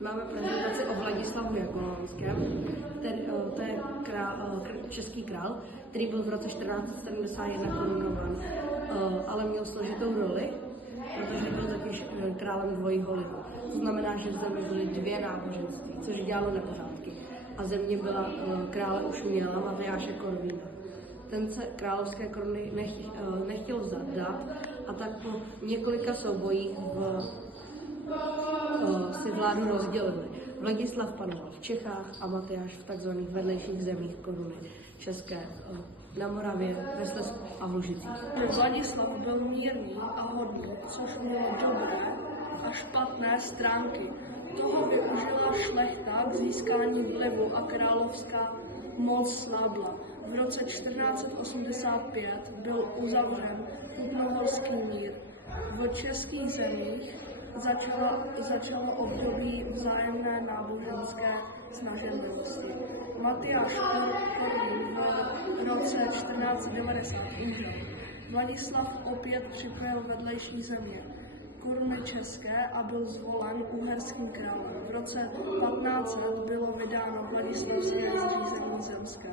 Máme prezentaci o Vladislavu Jablonském, to je český král, který byl v roce 1471 korunován, ale měl složitou roli, protože byl totiž králem dvojího lidu. To znamená, že v zemi byly dvě náboženství, což dělalo nepořádky. A země byla krále už měla Matyáše Korvína. Ten se královské koruny nechtěl dát a tak po několika soubojích si vládu rozdělili. Vladislav panoval v Čechách a Matyáš v takzvaných vedlejších zemích koruny české, na Moravě, ve Slezsku a v Lužicích. Vladislav byl mírný a hodný, což mělo dobré a špatné stránky. Toho využila šlechta k získání vlivu a královská moc slábla. V roce 1485 byl uzavřen Kutnohorský mír. V českých zemích začalo období vzájemné náboženské snaženlivosti. Matyáš Korvín v roce 1490 umřel. Vladislav opět připojil vedlejší země koruny české a byl zvolen uherským králem. V roce 1500 bylo vydáno Vladislavské zřízení zemské.